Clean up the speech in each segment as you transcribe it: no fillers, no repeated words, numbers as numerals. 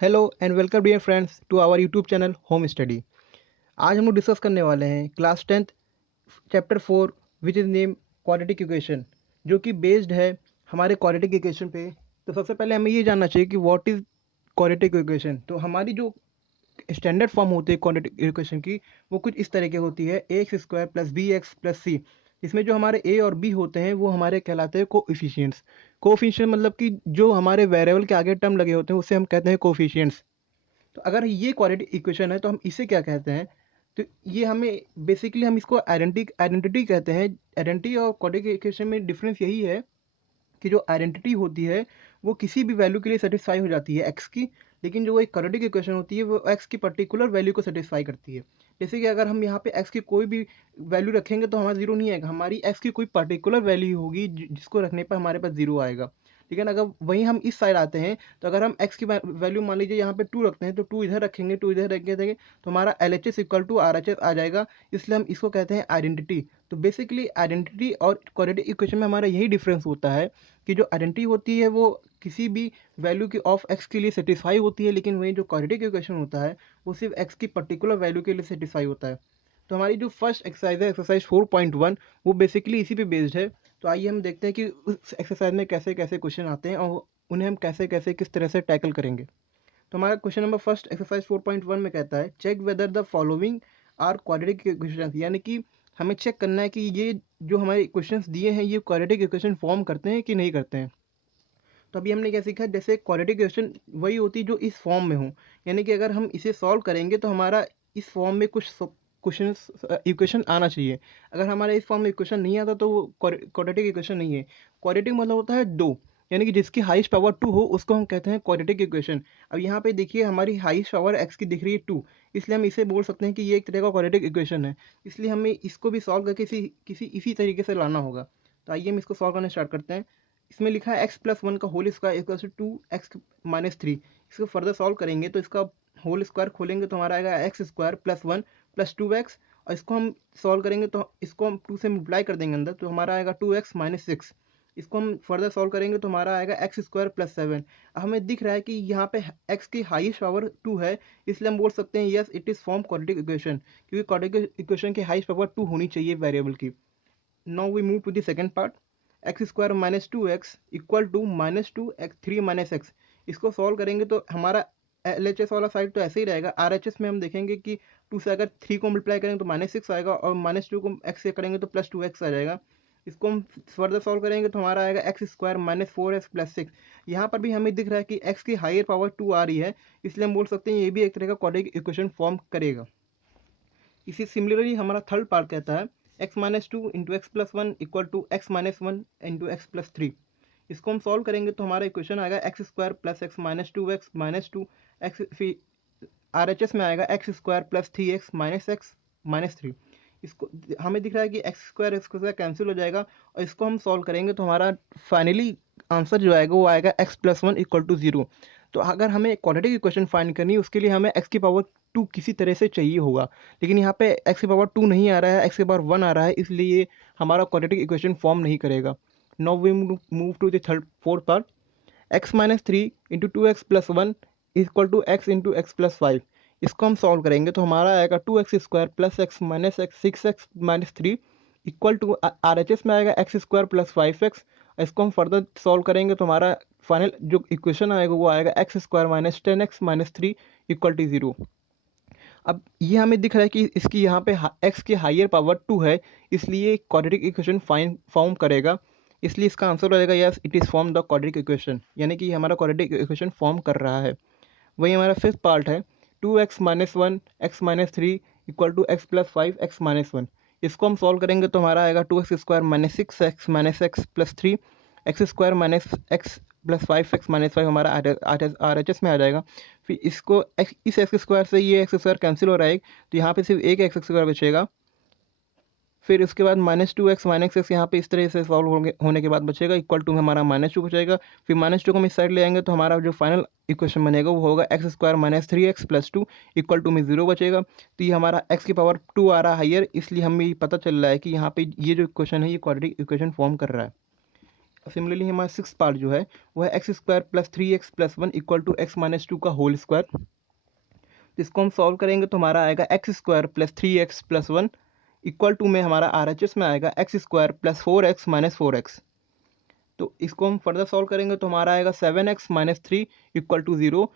Hello and welcome dear friends to our YouTube channel home study. आज हम लोग discuss करने वाले हैं class 10th chapter 4 which is name quadratic equation, जो कि बेस्ड है हमारे क्वाड्रेटिक इक्वेशन पे। तो सबसे पहले हमें ये जानना चाहिए कि व्हाट इज़ क्वाड्रेटिक इक्वेशन। तो हमारी जो स्टैंडर्ड फॉर्म होती है क्वाड्रेटिक इक्वेशन की, वो कुछ इस तरह की होती है: a x square plus b x plus c. इसमें जो हमारे ए और बी होते हैं वो हमारे कहलाते हैं कोएफिशिएंट्स। कोएफिशिएंट मतलब कि जो हमारे वेरिएबल के आगे टर्म लगे होते हैं उसे हम कहते हैं कोएफिशिएंट्स। तो अगर ये क्वाड्रेटिक इक्वेशन है तो हम इसे क्या कहते हैं? तो ये हमें बेसिकली हम इसको आइडेंटिटी कहते हैं। आइडेंटिटी और क्वाड्रेटिक इक्वेशन में डिफरेंस यही है कि जो आइडेंटिटी होती है वो किसी भी वैल्यू के लिए सेटिस्फाई हो जाती है एक्स की, लेकिन जो एक क्वाड्रेटिक इक्वेशन होती है वो एक्स की पर्टिकुलर वैल्यू को सेटिस्फाई करती है। जैसे कि अगर हम यहाँ पे एक्स की कोई भी वैल्यू रखेंगे तो हमारा जीरो नहीं आएगा, हमारी एक्स की कोई पर्टिकुलर वैल्यू होगी जिसको रखने पर हमारे पास जीरो आएगा। लेकिन अगर वहीं हम इस साइड आते हैं तो अगर हम एक्स की वैल्यू मान लीजिए यहाँ पे टू रखते हैं, तो टू इधर रखेंगे, टू इधर रखेंगे, तो हमारा L H S equal to R H S आ जाएगा। इसलिए हम इसको कहते हैं आइडेंटिटी। तो बेसिकली आइडेंटिटी और क्वाड्रेटिक इक्वेशन में हमारा यही डिफरेंस होता है कि जो आइडेंटिटी होती है वो किसी भी वैल्यू की ऑफ एक्स के लिए सेटिस्फाई होती है, लेकिन वही जो क्वाड्रेटिक इक्वेशन होता है वो सिर्फ एक्स की पर्टिकुलर वैल्यू के लिए सेटिस्फाई होता है। तो हमारी जो फर्स्ट एक्सरसाइज है एक्सरसाइज 4.1, वो बेसिकली इसी पे बेस्ड है। तो आइए हम देखते हैं कि उस एक्सरसाइज में कैसे कैसे क्वेश्चन आते हैं और उन्हें हम कैसे कैसे किस तरह से टैकल करेंगे। तो हमारा क्वेश्चन नंबर फर्स्ट एक्सरसाइज 4.1 में कहता है check whether the following are quadratic equation, यानी कि हमें चेक करना है कि ये जो हमारे इक्वेशंस दिए हैं ये क्वाड्रेटिक इक्वेशन फॉर्म करते हैं कि नहीं करते हैं। तो अभी हमने क्या सीखा, जैसे क्वाड्रेटिक इक्वेशन वही होती है जो इस फॉर्म में हो, यानी कि अगर हम इसे सॉल्व करेंगे तो हमारा इस फॉर्म में कुछ क्वेश्चन इक्वेशन आना चाहिए। अगर हमारा इस फॉर्म में इक्वेशन नहीं आता तो वो क्वाड्रेटिक इक्वेशन नहीं है। क्वाड्रेटिक मतलब होता है दो, यानी कि जिसकी हाईएस्ट पावर टू हो उसको हम कहते हैं क्वाड्रेटिक इक्वेशन। अब यहाँ पे देखिए हमारी हाईएस्ट पावर एक्स की दिख रही है टू, इसलिए हम इसे बोल सकते हैं कि ये एक तरह का क्वाड्रेटिक इक्वेशन है। इसलिए हमें इसको भी सॉल्व करके किसी किसी इसी तरीके से लाना होगा। तो आइए हम इसको सॉल्व करना स्टार्ट करते हैं। इसमें लिखा है एक्स प्लस वन का whole square equal to two x minus three. इसको फर्दर सॉल्व करेंगे तो इसका होल स्क्वायर खोलेंगे तो हमारा आएगा x square plus one plus two x, और इसको हम सॉल्व करेंगे तो इसको हम टू से मल्टीप्लाई कर देंगे अंदर, तो हमारा आएगा टू एक्स माइनस सिक्स। इसको हम फर्दर सॉल्व करेंगे तो हमारा आएगा एक्स स्क्वायर प्लस सेवन। हमें दिख रहा है कि यहाँ पे एक्स की हाईएस्ट पावर टू है, इसलिए हम बोल सकते हैं yes it is form quadratic equation, क्योंकि क्वाड्रेटिक इक्वेशन की हाईएस्ट पावर टू होनी चाहिए वेरिएबल की। Now we move to the second part. X square minus two x equal to minus two x three minus x. इसको solve करेंगे तो हमारा L H S वाला साइड तो ऐसे ही रहेगा। आर एच एस में हम देखेंगे कि टू से अगर थ्री को मल्टीप्लाई करेंगे तो माइनस सिक्स आएगा, और माइनस टू को एक्स से करेंगे तो प्लस टू एक्स आ जाएगा। इसको हम फर्दर सॉल्व करेंगे तो हमारा आएगा x square minus four x plus six. यहाँ पर भी हमें दिख रहा है कि एक्स की हायर पावर टू आ रही है, इसलिए हम बोल सकते हैं ये भी एक तरह का क्वाड्रेटिक इक्वेशन फॉर्म करेगा। इसी सिमिलरली हमारा थर्ड पार्ट कहता है x minus two into x plus one equal to x minus one into x plus three. इसको हम सॉल्व करेंगे तो हमारा इक्वेशन आएगा x square plus x minus two x, फिर आर एच एस में आएगा x square plus three x minus three. इसको हमें दिख रहा है कि एक्स स्क्वायर कैंसिल हो जाएगा, और इसको हम सॉल्व करेंगे तो हमारा फाइनली आंसर जो आएगा वो आएगा x plus one equal to zero. तो अगर हमें क्वाड्रेटिक इक्वेशन फाइंड करनी है उसके लिए हमें एक्स की पावर टू किसी तरह से चाहिए होगा, लेकिन यहाँ पे एक्स की पावर टू नहीं आ रहा है, एक्स की पावर वन आ रहा है, इसलिए हमारा क्वाड्रेटिक इक्वेशन फॉर्म नहीं करेगा। Now we move to the third fourth part. X minus three into two x plus one equal to x into x plus five. इसको हम सॉल्व करेंगे तो हमारा आएगा two x square plus x six x minus three equal to R H S में आएगा x square plus five x. इसको हम फर्दर सॉल्व करेंगे तो हमारा फाइनल जो इक्वेशन आएगा वो आएगा x square minus ten x minus three equal to zero. अब ये हमें दिख रहा है कि इसकी यहाँ पे एक्स की हायर पावर टू है, इसलिए क्वाड्रेटिक इक्वेशन फाइन फॉर्म करेगा। इसलिए इसका आंसर हो जाएगा yes it is form the quadratic equation, यानी कि हमारा क्वाड्रेटिक इक्वेशन फॉर्म कर रहा है। वही हमारा फिफ्थ पार्ट है two x minus one x minus three equal to x plus five x minus one. इसको हम सॉल्व करेंगे तो हमारा आएगा two x square minus x plus three x square minus x plus five x minus five, हमारा R H S में आ जाएगा। फिर इसको इस एक्स स्क्वायर से ये एक्स स्क्वायर कैंसिल हो रहा है, तो यहाँ पे सिर्फ एक एक्स स्क्वायर बचेगा। फिर उसके बाद minus two x minus x यहाँ पे इस तरह से सॉल्व होने के बाद बचेगा इक्वल टू में हमारा माइनस टू बचेगा। फिर माइनस टू को हम इस साइड ले आएंगे तो हमारा जो फाइनल इक्वेशन बनेगा वो होगा x square minus three x plus two equal to में जीरो बचेगा। तो ये हमारा एक्स की पावर टू आ रहा है हाइयर, इसलिए हमें पता चल रहा है कि यहाँ पे ये जो इक्वेशन है ये क्वाड्रेटिक इक्वेशन फॉर्म कर रहा है। सिमिलरली हमारा सिक्स पार्ट जो है वो है x square plus three x plus one equal to x minus two का होल स्क्वायर। इसको हम सॉल्व करेंगे तो हमारा आएगा x square plus three x plus one equal to में हमारा RHS में आएगा x square plus four x minus four x. तो इसको हम फर्दर सॉल्व करेंगे तो हमारा आएगा seven x minus three equal to zero.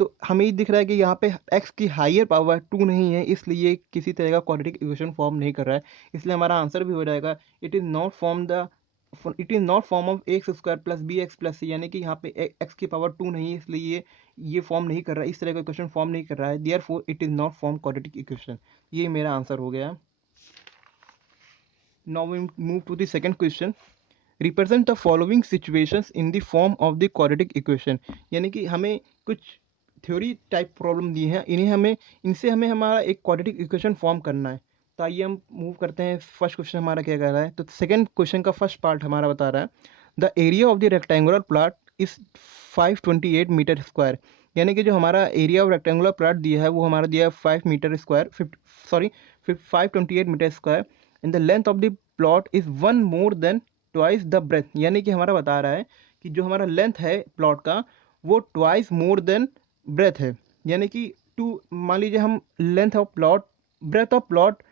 तो हमें ये दिख रहा है कि यहाँ पे x की हायर पावर टू नहीं है, इसलिए किसी तरह का क्वाड्रेटिक इक्वेशन फॉर्म नहीं कर रहा है, इसलिए हमारा आंसर भी हो जाएगा it is not form of x square plus b x plus c, यानी कि यहाँ पे x की पावर टू नहीं है, इसलिए ये फॉर्म नहीं कर रहा है, इस तरह का इक्वेशन फॉर्म नहीं कर रहा है, therefore it is not form quadratic equation. ये मेरा आंसर हो गया। Now we move to the second question. Represent the following situations in the form of the quadratic equation, यानी कि हमें कुछ थ्योरी टाइप प्रॉब्लम दी है, इनसे हमें हमारा एक क्वाड्रेटिक इक्वेशन फॉर्म करना है। तो आइए हम मूव करते हैं। फर्स्ट क्वेश्चन हमारा क्या कह रहा है, तो सेकंड क्वेश्चन का फर्स्ट पार्ट हमारा बता रहा है the area of the rectangular plot is 528 metre square, यानी कि जो हमारा एरिया ऑफ रेक्टेंगुलर प्लॉट दिया है वो हमारा दिया है 5 metre square, sorry 528 metre square, and the length of the plot is one more than twice the breadth, यानी कि हमारा बता रहा है कि जो हमारा लेंथ है प्लॉट का वो ट्वाइस मोर देन ब्रेथ है, यानी कि टू, मान लीजिए हम length of plot breadth of plot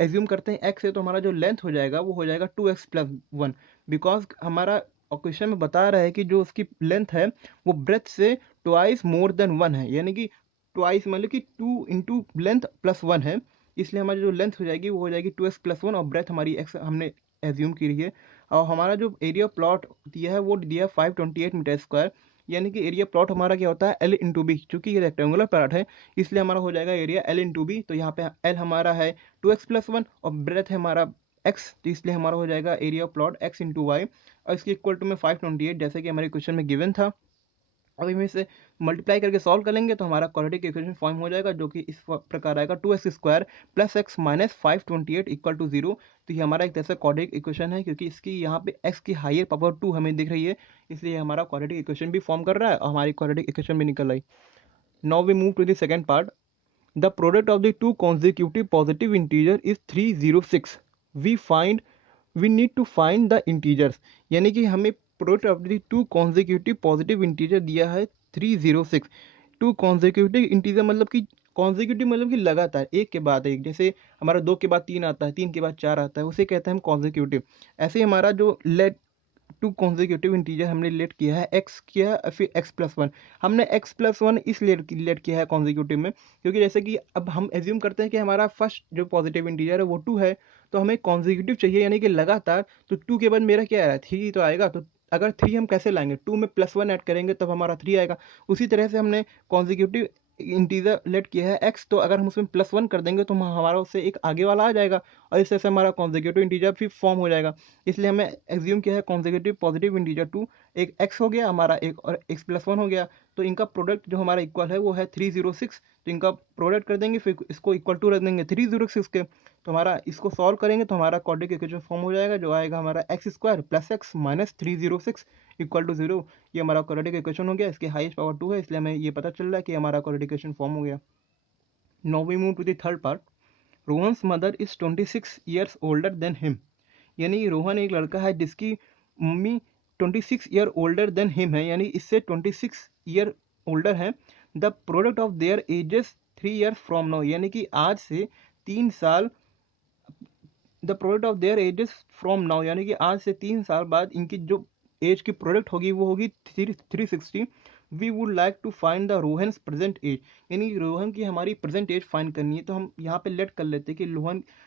assume करते हैं एक्स है, तो हमारा जो लेंथ हो जाएगा वो हो जाएगा 2x प्लस वन, बिकॉज हमारा क्वेश्चन में बता रहा है कि जो उसकी लेंथ है वो ब्रेथ से ट्वाइस मोर देन वन है, यानी कि ट्वाइस मतलब कि two into length plus one है, इसलिए हमारी जो लेंथ हो जाएगी वो हो जाएगी 2x प्लस वन और ब्रेथ हमारी x हमने एज्यूम की है। और हमारा जो एरिया प्लॉट दिया है वो दिया है 528 मीटर स्क्वायर, यानी कि एरिया प्लॉट हमारा क्या होता है L इंटू बी, चूंकि ये रेक्टेंगुलर प्लॉट है इसलिए हमारा हो जाएगा एरिया L इंटू बी। तो यहाँ पे L हमारा है 2x प्लस वन और ब्रेथ है हमारा x, तो इसलिए हमारा हो जाएगा area plot x into y, और इसकी इक्वल टू में 528 जैसे कि हमारे क्वेश्चन में गिवन था। अब इनमें से मल्टीप्लाई करके सॉल्व कर लेंगे तो हमारा क्वाड्रेटिक इक्वेशन फॉर्म हो जाएगा, जो कि इस प्रकार आएगा 2x square plus x minus 528 equal to zero. तो ये हमारा एक तरह से क्वाड्रेटिक इक्वेशन है, क्योंकि इसकी यहाँ पे x की हायर पावर टू हमें दिख रही है, इसलिए हमारा क्वाड्रेटिक इक्वेशन भी फॉर्म कर रहा है और हमारी क्वाड्रेटिक इक्वेशन भी निकल रही। Now we move to the second part. The product of the two consecutive positive integer is 306। We need to find the integers, यानी कि हमें product of the two consecutive positive integer दिया है 306। Two consecutive integer मतलब कि consecutive मतलब कि लगातार एक के बाद एक, जैसे हमारा दो के बाद तीन आता है, तीन के बाद चार आता है, उसे कहते हैं हम कॉन्जिक्यूटिव। ऐसे ही हमारा जो लेट टू कॉन्जिक्यूटिव इंटीजर हमने लेट किया है एक्स किया है, फिर एक्स प्लस वन, हमने एक्स प्लस वन इस लेट किया है कॉन्जिक्यूटिव में, क्योंकि जैसे कि अब हम एज्यूम करते हैं कि हमारा फर्स्ट जो पॉजिटिव इंटीजर है वो टू है, तो हमें कॉन्जिक्यूटिव चाहिए यानी कि लगातार। तो टू के बाद मेरा क्या आ रहा है, थ्री तो आएगा, तो अगर थ्री हम कैसे लाएंगे, टू में प्लस वन ऐड करेंगे तब हमारा थ्री आएगा। उसी तरह से हमने कॉन्जिक्यूटिव इंटीजर लेट किया है एक्स, तो अगर हम उसमें प्लस वन कर देंगे तो हमारा उससे एक आगे वाला आ जाएगा और इस तरह से हमारा कॉन्जिक्यूटिव इंटीजर फिर फॉर्म हो जाएगा। इसलिए हमें एज्यूम किया है कॉन्जिक्यूटिव पॉजिटिव इंटीजर टू, एक एक्स हो गया हमारा, एक और एक्स प्लस वन हो गया, तो इनका प्रोडक्ट जो हमारा इक्वल है वो है 306। तो इनका प्रोडक्ट कर देंगे, फिर इसको इक्वल टू रख देंगे 306 के, तो हमारा इसको सॉल्व करेंगे तो हमारा क्वाड्रेटिक इक्वेशन फॉर्म हो जाएगा, जो आएगा हमारा x square plus x minus 306 equal to zero. ये हमारा क्वाड्रेटिक इक्वेशन हो गया, इसकी हाईएस्ट पावर टू है, इसलिए हमें ये पता चल रहा है कि हमारा क्वाड्रेटिक इक्वेशन फॉर्म हो गया। Now we move to the third part. Rohan's mother is 26 years older than him, यानी रोहन एक लड़का है जिसकी mummy 26 year older than him है, यानी इससे 26 ईयर ओल्डर है। The product of their ages 3 year from now, यानी कि आज से 3 साल, the product of their ages from now, यानी कि आज से 3 साल बाद इनकी जो एज की प्रोडक्ट होगी वो होगी 360। We would like to find the Rohan's present age, यानी रोहन की हमारी प्रेजेंट एज फाइंड करनी है, तो हम यहाँ पे लेट कर लेते हैं कि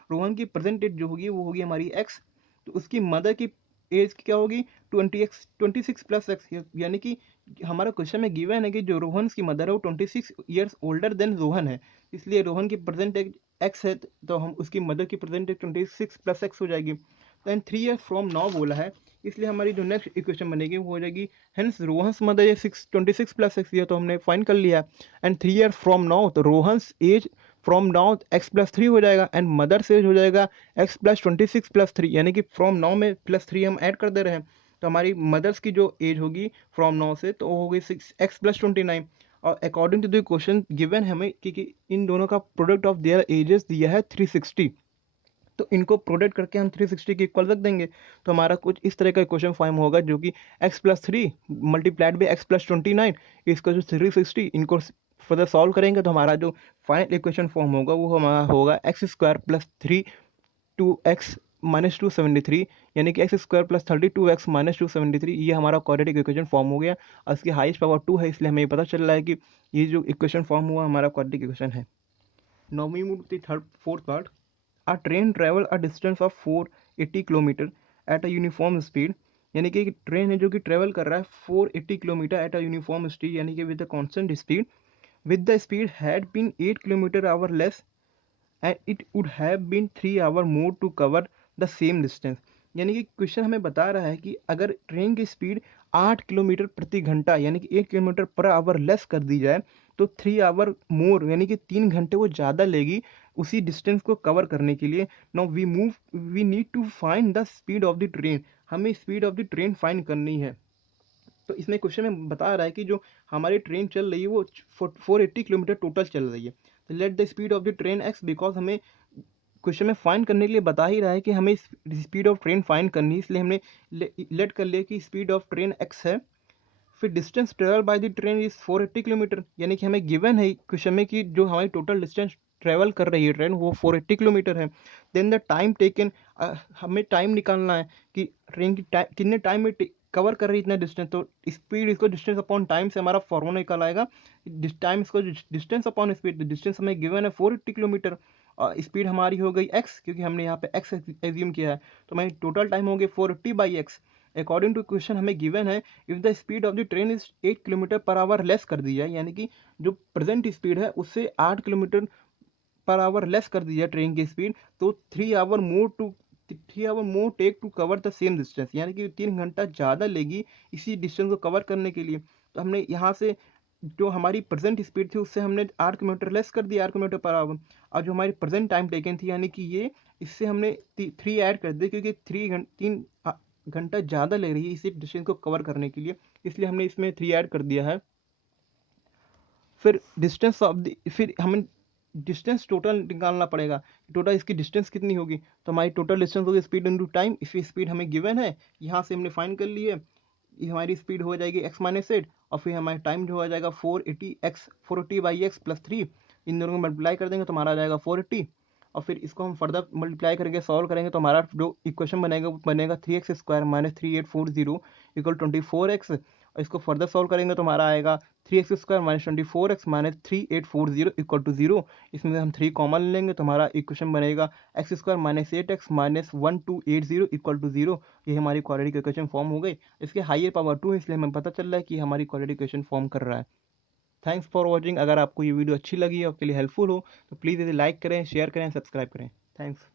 रोहन की प्रेजेंट एज जो होगी वो होगी हमारी एक्स, तो उसकी मदर की एज क्या होगी 26 प्लस एक्स, यानी कि हमारा क्वेश्चन में गिवन है कि जो रोहन की मदर है वो 26 ईयर्स ओल्डर देन रोहन है, इसलिए रोहन की प्रेजेंट एज एक्स है, तो हम उसकी मदर की प्रेजेंट एज 26 प्लस एक्स हो जाएगी। देन 3 ईयर फ्रॉम नाउ बोला है, इसलिए हमारी जो नेक्स्ट इक्वेशन बनेगी वो हो जाएगी हेंस रोहन्स मदर ये 26 प्लस एक्स, ये तो हमने फाइंड कर लिया। एंड 3 ईयर फ्रॉम नाउ, तो Rohan's age from now x plus three हो जाएगा, एंड मदर से हो जाएगा एक्स प्लस 26 प्लस थ्री, यानी कि फ्रॉम नाउ में प्लस थ्री हम ऐड कर दे रहे हैं, तो हमारी मदर्स की जो एज होगी फ्रॉम नाउ से तो वो होगी 6x प्लस 29। और according to the question given हमें कि इन दोनों का प्रोडक्ट ऑफ देयर एजेस दिया है 360, तो इनको प्रोडक्ट करके हम 360 के इक्वल रख देंगे, तो हमारा कुछ इस तरह का इक्वेशन फॉर्म होगा, जो कि x+3 मल्टीप्लाइड बाई x+29 इसका जो 360, इनको फर्दर सॉल्व करेंगे तो हमारा जो फाइनल इक्वेशन फॉर्म होगा वो हमारा होगा x² + 3 2x माइनस 273, यानी कि x² + 32x - 273, ये हमारा क्वाड्रेटिक इक्वेशन फॉर्म हो गया। और इसकी हाईएस्ट पावर 2 है, इसलिए हमें ये पता चल रहा है कि ये जो इक्वेशन फॉर्म हुआ हमारा क्वाड्रेटिक इक्वेशन है। Now we move to the fourth part. A train travel a distance of 480 kilometre at a uniform speed, यानी कि एक ट्रेन है जो कि ट्रेवल कर रहा है 480 kilometre at a uniform speed, यानी कि with the constant speed, with the speed had been 8 kilometre hour less and it would have been 3 hour more to cover the same distance. यानी कि क्वेश्चन हमें बता रहा है कि अगर ट्रेन की स्पीड 8 किलोमीटर प्रति घंटा यानी कि 1 किलोमीटर पर आवर लेस कर दी जाए तो 3 आवर मोर यानी कि 3 घंटे वो ज़्यादा लेगी उसी डिस्टेंस को कवर करने के लिए। Now we need to find the speed of the train, हमें speed of the train find करनी है। तो इसमें क्वेश्चन में बता रहा है कि जो हमारी ट्रेन चल रही है वो 480 किलोमीटर टोटल चल रही है। तो let the speed of the train x, because हमें क्वेश्चन में फाइंड करने के लिए बता ही रहा है कि हमें स्पीड ऑफ ट्रेन फाइंड करनी है, इसलिए हमने लेट कर लिया कि स्पीड ऑफ ट्रेन एक्स है। फिर distance travel by the train is 480 kilometre, यानी कि हमें गिवन है क्वेश्चन में कि जो हमारी टोटल डिस्टेंस ट्रेवल कर रही है ट्रेन वो 480 किलोमीटर है। देन द टाइम टेकन, हमें टाइम निकालना है कि ट्रेन की कितने टाइम में कवर कर रही है इतना डिस्टेंस। तो स्पीड इसको डिस्टेंस अपॉन टाइम से हमारा फॉर्मूला निकल आएगा, टाइम इसको डिस्टेंस अपॉन स्पीड। डिस्टेंस हमें गिवन है 480 किलोमीटर और स्पीड हमारी हो गई एक्स, क्योंकि हमने यहाँ पे एक्स एज्यूम किया है, तो हमारी टोटल टाइम हो गई 480/x। अकॉर्डिंग टू क्वेश्चन हमें गिवन है if the speed of the train is 8 kilometre per hour less कर दी जाए, यानी कि जो प्रेजेंट स्पीड है उससे 8 किलोमीटर पर आवर लेस कर दी जाए ट्रेन की स्पीड, तो 3 hour more take to cover the same distance, यानी कि 3 घंटा ज़्यादा लेगी इसी डिस्टेंस को कवर करने के लिए। तो हमने यहाँ से जो हमारी प्रेजेंट स्पीड थी उससे हमने 8 किलोमीटर लेस कर दिया 8 किलोमीटर पर आवर, और जो हमारी प्रेजेंट टाइम टेकन थी यानी कि ये इससे हमने 3 ऐड कर दिया, क्योंकि 3 घंटा ज़्यादा ले रही है इसी डिस्टेंस को कवर करने के लिए, इसलिए हमने इसमें 3 ऐड कर दिया है। फिर हमें डिस्टेंस टोटल निकालना पड़ेगा, टोटल इसकी डिस्टेंस कितनी होगी। तो हमारी टोटल डिस्टेंस होगी स्पीड इंटू टाइम, इसकी स्पीड हमें गिवन है, यहाँ से हमने फाइंड कर ली है। ये हमारी स्पीड हो जाएगी x-8, और फिर हमारा टाइम जो हो जाएगा 480/x+3, इन दोनों को मल्टीप्लाई कर देंगे तो हमारा आ जाएगा 480, और फिर इसको हम फर्दर मल्टीप्लाई करके सॉल्व करेंगे तो हमारा जो इक्वेशन बनेगा वो बनेगा 3x² - 3840 = 24x, और इसको फर्दर सॉल्व करेंगे तो हमारा आएगा 3x² - 24x - 3840 = 0। इसमें से हम 3 कॉमन लेंगे तो हमारा इक्वेशन बनेगा x² - 8x - 1280 = 0। ये हमारी क्वाड्रेटिक इक्वेशन फॉर्म हो गई। इसके हायर पावर 2 है, इसलिए हमें पता चल रहा है कि हमारी क्वाड्रेटिक इक्वेशन फॉर्म कर रहा है। Thanks for watching. अगर आपको ये वीडियो अच्छी लगी और आपके लिए हेल्पफुल हो तो प्लीज़ इसे लाइक करें, शेयर करें, सब्सक्राइब करें। थैंक्स।